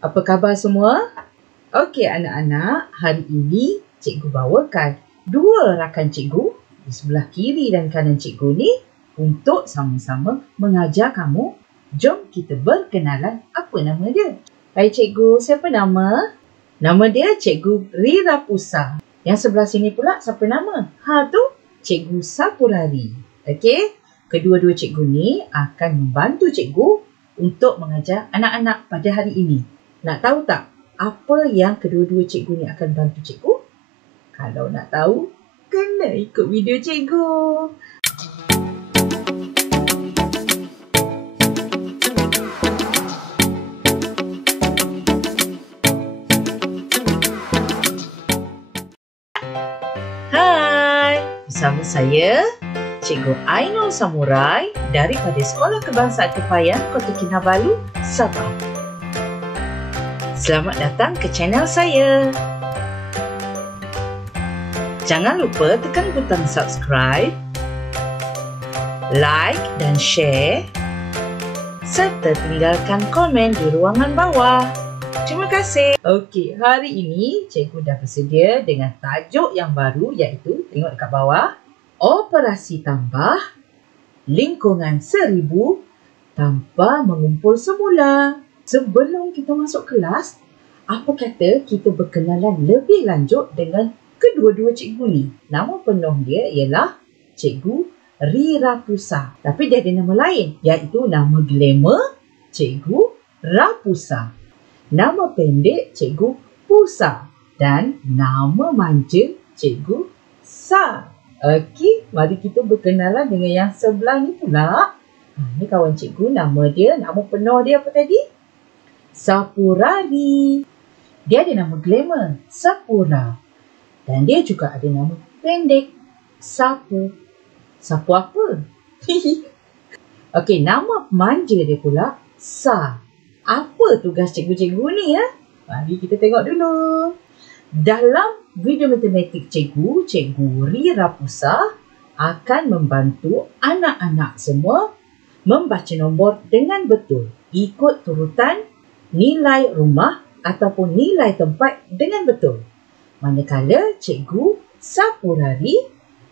Apa khabar semua? Okey anak-anak, hari ini cikgu bawakan dua rakan cikgu di sebelah kiri dan kanan cikgu ni untuk sama-sama mengajar kamu. Jom kita berkenalan, apa nama dia? Hai cikgu, siapa nama? Nama dia Cikgu Rira Pusa. Yang sebelah sini pula siapa nama? Tu Cikgu Sapurari. Okey, kedua-dua cikgu ni akan membantu cikgu untuk mengajar anak-anak pada hari ini. Nak tahu tak apa yang kedua-dua cikgu ni akan bantu cikgu? Kalau nak tahu, kena ikut video cikgu. Hai, bersama saya Cikgu Ainul Samurai daripada Sekolah Kebangsaan Kepahyang Kota Kinabalu, Sabah. Selamat datang ke channel saya. Jangan lupa tekan butang subscribe, like dan share serta tinggalkan komen di ruangan bawah. Terima kasih. Okey, hari ini cikgu dah bersedia dengan tajuk yang baru iaitu, tengok dekat bawah, operasi tambah lingkungan 1000 tanpa mengumpul semula. Sebelum kita masuk kelas, apa kata kita berkenalan lebih lanjut dengan kedua-dua cikgu ni. Nama penuh dia ialah Cikgu Rira Pusa. Tapi dia ada nama lain, iaitu nama glamour Cikgu Rapusa. Nama pendek Cikgu Pusa. Dan nama manja Cikgu Sa. Okey, mari kita berkenalan dengan yang sebelah ni pula. Ni kawan cikgu, nama penuh dia apa tadi? Sapurari. Dia ada nama glamour, Sapura. Dan dia juga ada nama pendek, Sapu. Sapu apa? Okey, nama manja dia pula, Sa. Apa tugas cikgu-cikgu ni ya? Mari kita tengok dulu. Dalam video matematik cikgu, Cikgu Rira Pusa akan membantu anak-anak semua membaca nombor dengan betul. Ikut turutan nilai rumah ataupun nilai tempat dengan betul. Manakala Cikgu Sapurari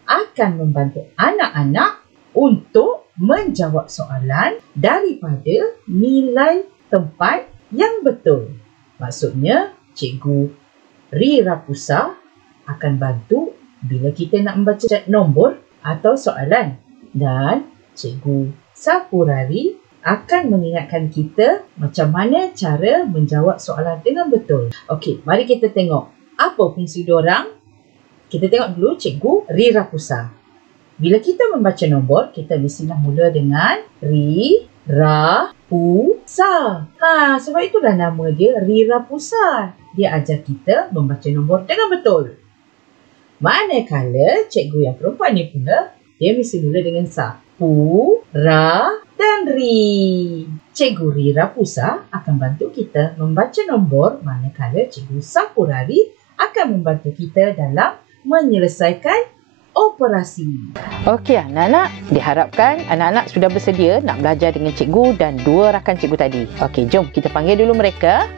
akan membantu anak-anak untuk menjawab soalan daripada nilai tempat yang betul. Maksudnya, Cikgu Rira Pusa akan bantu bila kita nak membaca nombor atau soalan. Dan Cikgu Sapurari akan mengingatkan kita macam mana cara menjawab soalan dengan betul. Okey, mari kita tengok apa fungsi diorang. Kita tengok dulu Cikgu Rira Pusa. Bila kita membaca nombor, kita mestilah mula dengan Ri, Ra, Pu, Sa. Sebab itulah nama dia Rira Pusa. Dia ajar kita membaca nombor dengan betul. Manakala cikgu yang perempuan ni pula, dia mesti mula dengan Sa. Pu, Ra dan Ri. Cikgu Rira Pusa akan bantu kita membaca nombor, manakala Cikgu Sapurari akan membantu kita dalam menyelesaikan operasi. Okey anak-anak, diharapkan anak-anak sudah bersedia nak belajar dengan cikgu dan dua rakan cikgu tadi. Okey, jom kita panggil dulu mereka.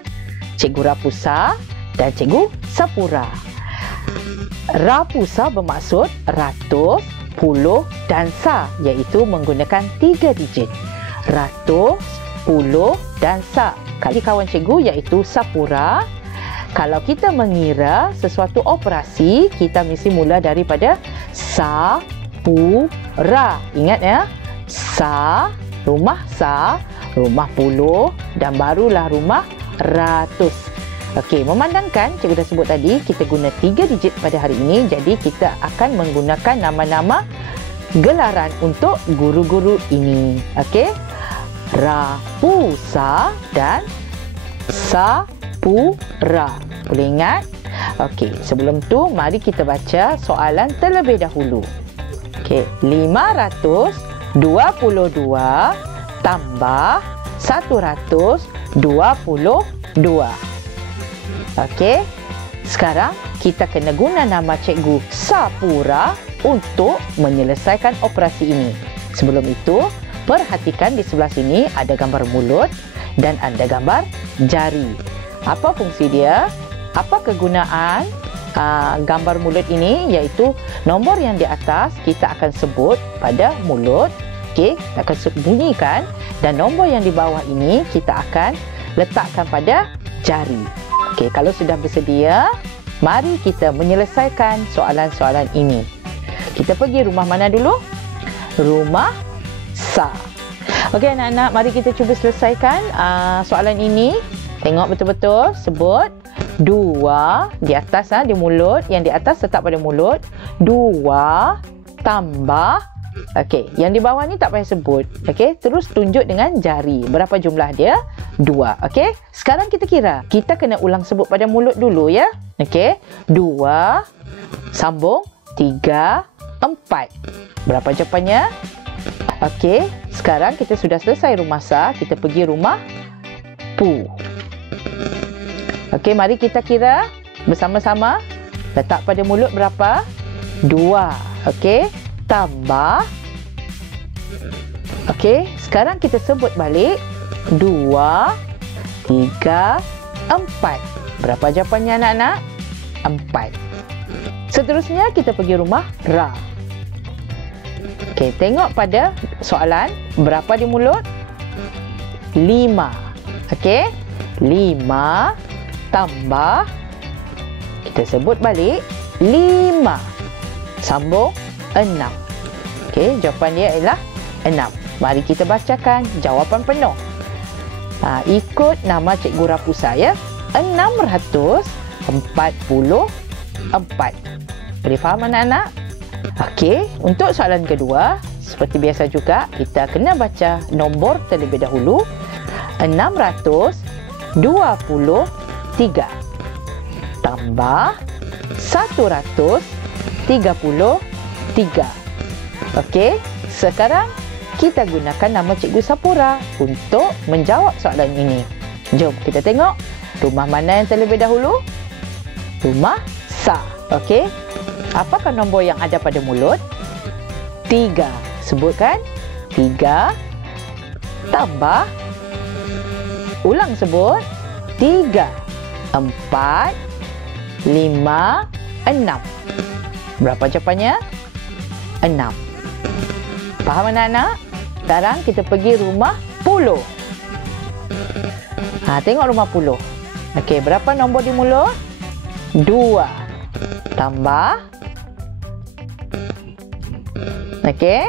Cikgu Rapusa dan Cikgu Sapura. Rapusa bermaksud ratus, puluh dan sa, iaitu menggunakan 3 digit. Ratus, puluh dan sa. Kali kawan cikgu iaitu Sapura. Kalau kita mengira sesuatu operasi, kita mesti mula daripada sa, pu, ra. Ingat ya? Sa, rumah puluh dan barulah rumah ratus. Okey, memandangkan cikgu dah sebut tadi, kita guna 3 digit pada hari ini. Jadi kita akan menggunakan nama-nama gelaran untuk guru-guru ini. Okey, Rapusa dan Sapura. Boleh ingat? Okey, sebelum tu mari kita baca soalan terlebih dahulu. Okey, 522 tambah 122. Okey, sekarang kita kena guna nama Cikgu Sapura untuk menyelesaikan operasi ini. Sebelum itu, perhatikan di sebelah sini ada gambar mulut dan ada gambar jari. Apa fungsi dia? Apa kegunaan gambar mulut ini? Iaitu nombor yang di atas kita akan sebut pada mulut, okey, akan sembunyikan, dan nombor yang di bawah ini kita akan letakkan pada jari. Okey, kalau sudah bersedia, mari kita menyelesaikan soalan-soalan ini. Kita pergi rumah mana dulu? Rumah Sa. Okey anak-anak, mari kita cuba selesaikan soalan ini. Tengok betul-betul, sebut 2 di atas, di mulut, yang di atas letak pada mulut. 2 tambah, okey, yang di bawah ni tak payah sebut. Okey, terus tunjuk dengan jari. Berapa jumlah dia? 2. Okey, sekarang kita kira. Kita kena ulang sebut pada mulut dulu ya. Okey, 2 sambung 3 4. Berapa jawapannya? Okey, sekarang kita sudah selesai rumah Sa, kita pergi rumah Pu. Okey, mari kita kira bersama-sama. Letak pada mulut berapa? 2. Okey, tambah. Okey, sekarang kita sebut balik. 2 3 4. Berapa jawapannya anak-anak? 4. Seterusnya kita pergi rumah Ra. Okey, tengok pada soalan. Berapa di mulut? 5. Okey, 5 tambah, kita sebut balik, 5 sambung 6. Okey, jawapan dia ialah 6. Mari kita bacakan jawapan penuh. Ikut nama Cikgu Rapusa ya. 644. Boleh faham anak-anak? Okey, untuk soalan kedua, seperti biasa juga, kita kena baca nombor terlebih dahulu. 623 tambah 133. Okey, sekarang kita gunakan nama Cikgu Sapura untuk menjawab soalan ini. Jom kita tengok rumah mana yang terlebih dahulu. Rumah Sa. Okey, apakah nombor yang ada pada mulut? 3. Sebutkan. 3 tambah, ulang sebut, 3 4 5 6. Berapa jawapannya? 6. Faham anak-anak? Sekarang kita pergi rumah Puluh. Tengok rumah Puluh. Okey, berapa nombor di mulut? 2 tambah. Okey,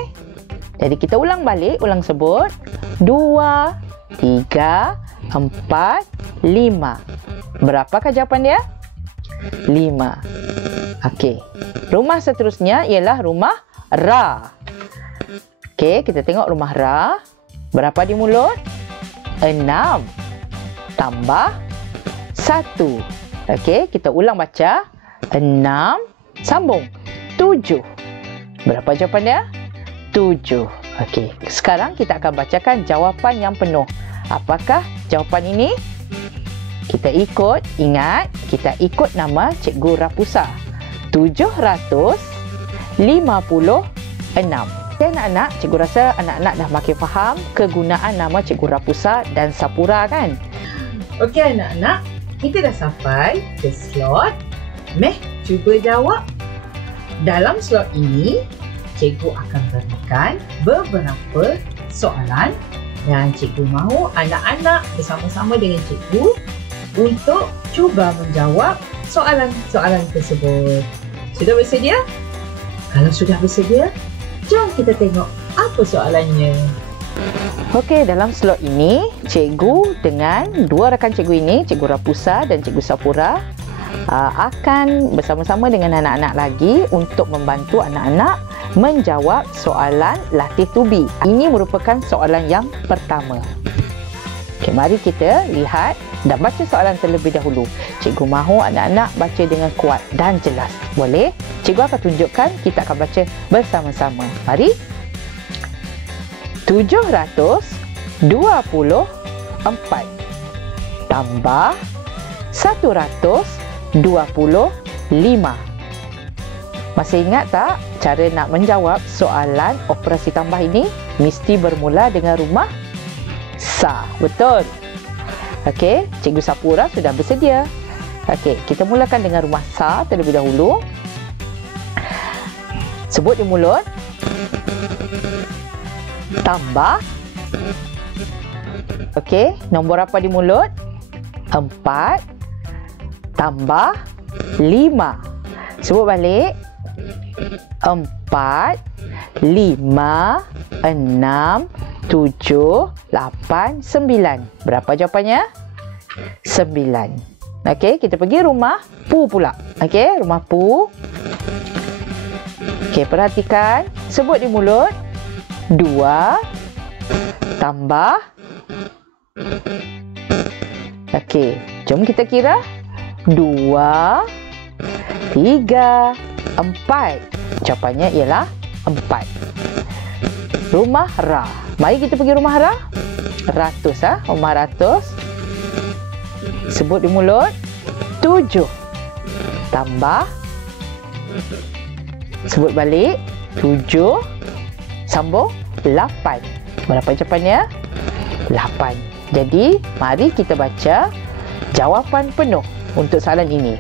jadi kita ulang balik, ulang sebut. 2 3 4 5. Berapakah jawapan dia? 5. Okey, rumah seterusnya ialah rumah Ra. Okey, kita tengok rumah Ra. Berapa di mulut? 6 tambah 1. Okey, kita ulang baca. 6 sambung 7. Berapa jawapan dia? 7. Okey, sekarang kita akan bacakan jawapan yang penuh. Apakah jawapan ini? Kita ikut, ingat, kita ikut nama Cikgu Rapusa. 756. Anak-anak, Cikgu rasa anak-anak dah makin faham kegunaan nama Cikgu Rapusa dan Sapura kan? Okey anak-anak, kita dah sampai ke slot. Meh, cuba jawab. Dalam slot ini, Cikgu akan berikan beberapa soalan dan Cikgu mahu anak-anak bersama-sama dengan Cikgu untuk cuba menjawab soalan-soalan tersebut. Sudah bersedia? Kalau sudah bersedia, jom kita tengok apa soalannya. Okey, dalam slot ini, Cikgu dengan dua rakan Cikgu ini, Cikgu Rapusa dan Cikgu Sapura, akan bersama-sama dengan anak-anak lagi untuk membantu anak-anak menjawab soalan latih tubi. Ini merupakan soalan yang pertama. Okey, mari kita lihat dan baca soalan terlebih dahulu. Cikgu mahu anak-anak baca dengan kuat dan jelas. Boleh? Cikgu akan tunjukkan, kita akan baca bersama-sama. Mari. 724 tambah 125. Masih ingat tak cara nak menjawab soalan operasi tambah ini? Mesti bermula dengan rumah Sa. Betul? Okey, Cikgu Sapura sudah bersedia. Okey, kita mulakan dengan rumah Sa terlebih dahulu. Sebut di mulut. Tambah. Okey, nombor apa di mulut? 4 tambah 5. Sebut balik. 4, 5, 6, 7, 8, 9. Berapa jawapannya? 9. Okey, kita pergi rumah Pu pula. Okey, rumah Pu. Okey, perhatikan. Sebut di mulut. 2 tambah. Okey, jom kita kira. 2, 3, 4. Jawapannya ialah 4. Rumah Ra. Mari kita pergi rumah Ra. Ratus, rumah Ratus. Sebut di mulut. 7 tambah. Sebut balik. 7 sambung 8. Berapa jawapannya? 8. Jadi, mari kita baca jawapan penuh untuk soalan ini.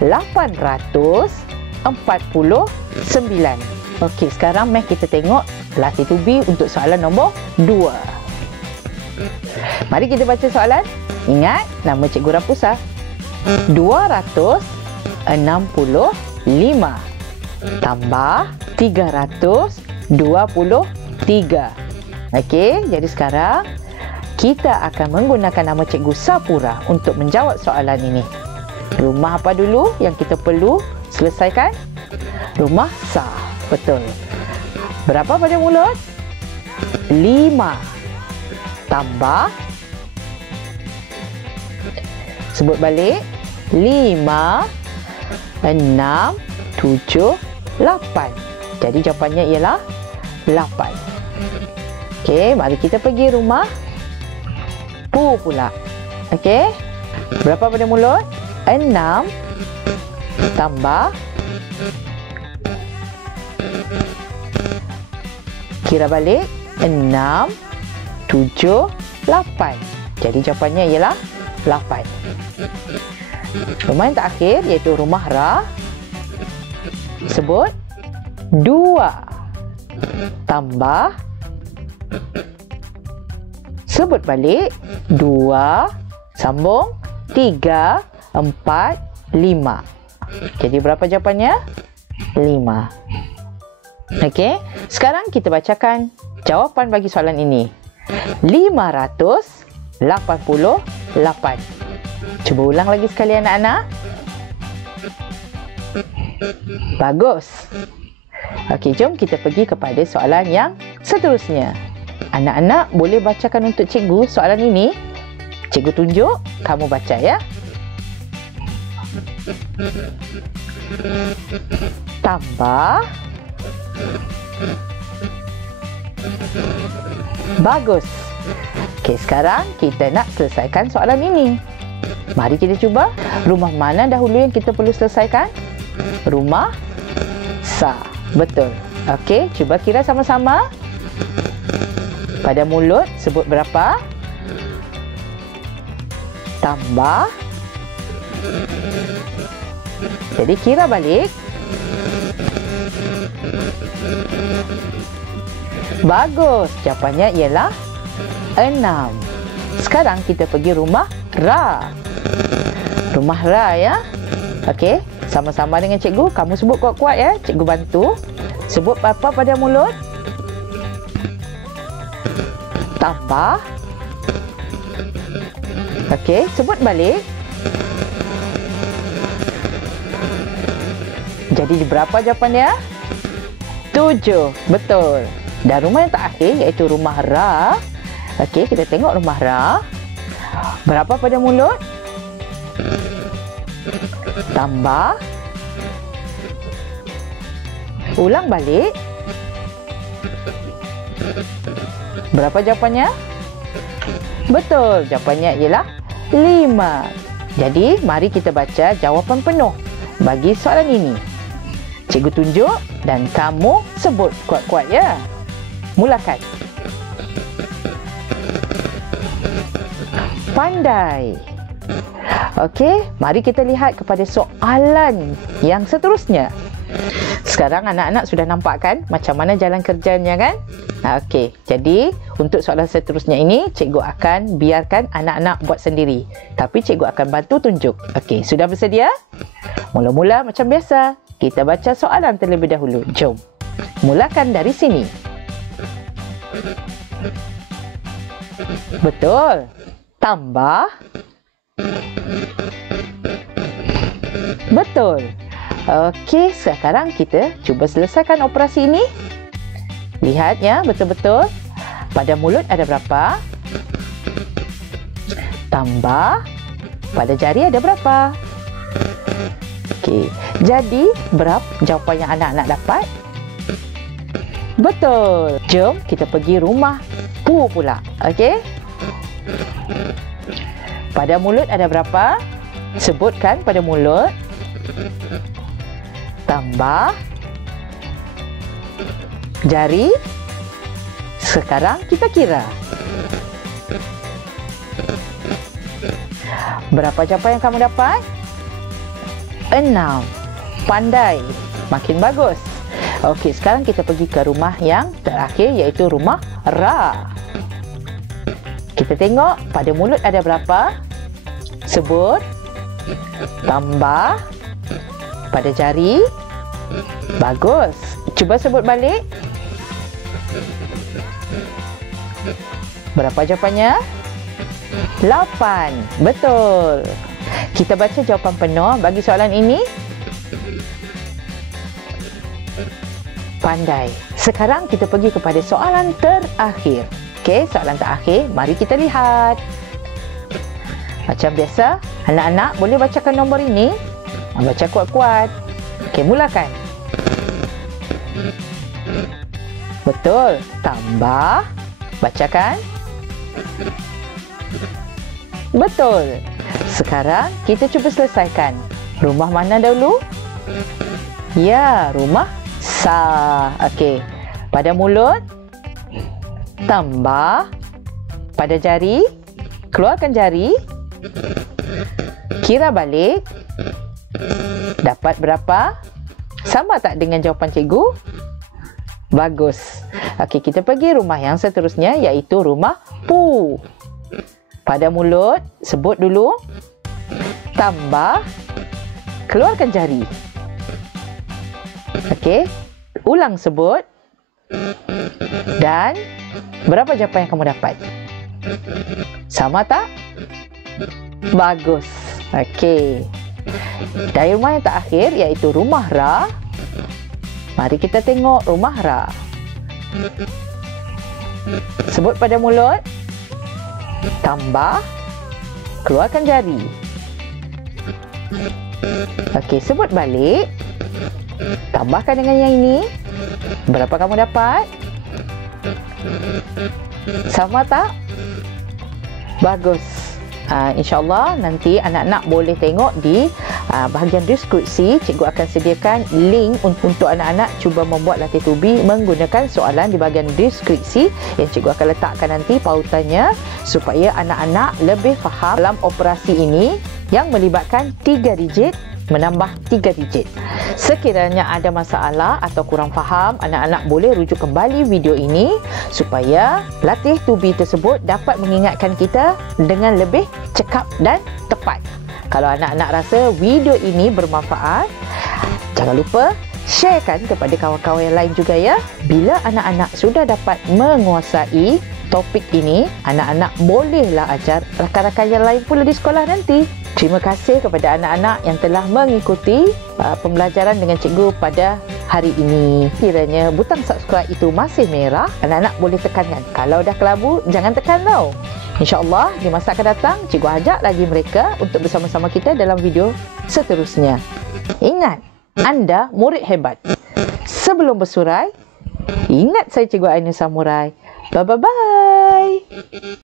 849. Okey, sekarang mari kita tengok latih to be untuk soalan nombor 2. Mari kita baca soalan. Ingat, nama Cikgu Rapusa. 265 tambah 323. Okey, jadi sekarang kita akan menggunakan nama Cikgu Sapura untuk menjawab soalan ini. Rumah apa dulu yang kita perlu selesaikan? Rumah Sa. Betul. Berapa pada mulut? 5 tambah. Sebut balik. 5, 6, 7, 8. Jadi jawapannya ialah 8. Okey, mari kita pergi rumah Pu pula. Okey. Berapa pada mulut? 6 tambah. Kira balik. 6, 7, 8. Jadi jawapannya ialah 8. Rumah yang terakhir iaitu rumah Ra. Sebut. 2 tambah. Sebut balik. 2 sambung 3, 4, 5. Jadi berapa jawapannya? 5. Okey, sekarang kita bacakan jawapan bagi soalan ini. 588. Cuba ulang lagi sekali anak-anak. Bagus. Okey, jom kita pergi kepada soalan yang seterusnya. Anak-anak boleh bacakan untuk cikgu soalan ini. Cikgu tunjuk, kamu baca ya. Tambah. Bagus. Okey, sekarang kita nak selesaikan soalan ini. Mari kita cuba. Rumah mana dahulu yang kita perlu selesaikan? Rumah Sa. Betul. Okey, cuba kira sama-sama. Pada mulut sebut berapa? Tambah. Jadi kira balik. Bagus. Jawapannya ialah 6. Sekarang kita pergi rumah Ra. Rumah Ra ya. Okey, sama-sama dengan cikgu. Kamu sebut kuat-kuat ya. Cikgu bantu. Sebut apa pada mulut? Tambah. Okey, sebut balik. Jadi berapa jawapannya? 7. Betul. Dan rumah yang terakhir iaitu rumah Ra. Okey, kita tengok rumah Ra. Berapa pada mulut? Tambah. Ulang balik. Berapa jawapannya? Betul. Jawapannya ialah 5. Jadi, mari kita baca jawapan penuh bagi soalan ini. Cikgu tunjuk dan kamu sebut kuat-kuat ya. Mulakan. pandai. Okey, mari kita lihat kepada soalan yang seterusnya. Sekarang anak-anak sudah nampak kan macam mana jalan kerjanya kan? Okey, jadi untuk soalan seterusnya ini cikgu akan biarkan anak-anak buat sendiri. Tapi cikgu akan bantu tunjuk. Okey, sudah bersedia? Mula-mula macam biasa, kita baca soalan terlebih dahulu. Jom. Mulakan dari sini. Betul. Tambah. Betul. Okey, sekarang kita cuba selesaikan operasi ini. Lihat ya, betul-betul. Pada mulut ada berapa? Tambah. Pada jari ada berapa? Okey, jadi berapa jawapan yang anak-anak dapat? Betul. Jom kita pergi rumah Pu pula. Okey. Pada mulut ada berapa? Sebutkan pada mulut. Tambah jari. Sekarang kita kira. Berapa jawapan yang kamu dapat? 6. Pandai. Makin bagus. Okey, sekarang kita pergi ke rumah yang terakhir iaitu rumah Ra. Kita tengok pada mulut ada berapa? Sebut. Tambah. Pada jari. Bagus. Cuba sebut balik. Berapa jawapannya? 8. Betul. Kita baca jawapan penuh bagi soalan ini. Pandai. Sekarang kita pergi kepada soalan terakhir. Okey, soalan terakhir. Mari kita lihat. Macam biasa, anak-anak boleh bacakan nombor ini. Baca kuat-kuat. Okey, mulakan. Betul. Tambah. Bacakan. Betul. Sekarang kita cuba selesaikan. Rumah mana dahulu? Ya, rumah Sa. Okey. Pada mulut. Tambah. Pada jari. Keluarkan jari. Kira balik. Dapat berapa? Sama tak dengan jawapan cikgu? Bagus. Okey, kita pergi rumah yang seterusnya iaitu rumah Pu. Pada mulut, sebut dulu. Tambah. Keluarkan jari. Okey. Ulang sebut. Dan berapa jawapan yang kamu dapat? Sama tak? Bagus. Okey. Dari rumah yang terakhir iaitu rumah Ra. Mari kita tengok rumah Ra. Sebut pada mulut. Tambah. Keluarkan jari. Okey, sebut balik. Tambahkan dengan yang ini. Berapa kamu dapat? Sama tak? Bagus. InsyaAllah nanti anak-anak boleh tengok di bahagian deskripsi. Cikgu akan sediakan link untuk anak-anak cuba membuat latih tubi menggunakan soalan di bahagian deskripsi yang cikgu akan letakkan nanti pautannya supaya anak-anak lebih faham dalam operasi ini yang melibatkan 3 digit menambah 3 digit. Sekiranya ada masalah atau kurang faham, anak-anak boleh rujuk kembali video ini supaya latih tubi tersebut dapat mengingatkan kita dengan lebih cekap dan tepat. Kalau anak-anak rasa video ini bermanfaat, jangan lupa sharekan kepada kawan-kawan yang lain juga ya. Bila anak-anak sudah dapat menguasai topik ini, anak-anak bolehlah ajar rakan-rakan yang lain pula di sekolah nanti. Terima kasih kepada anak-anak yang telah mengikuti pembelajaran dengan cikgu pada hari ini. Kiranya butang subscribe itu masih merah, anak-anak boleh tekankan. Kalau dah kelabu, jangan tekan tau. InsyaAllah di masa akan datang, cikgu ajak lagi mereka untuk bersama-sama kita dalam video seterusnya. Ingat, anda murid hebat. Sebelum bersurai, ingat saya Cikgu Aina Samurai. Bye-bye.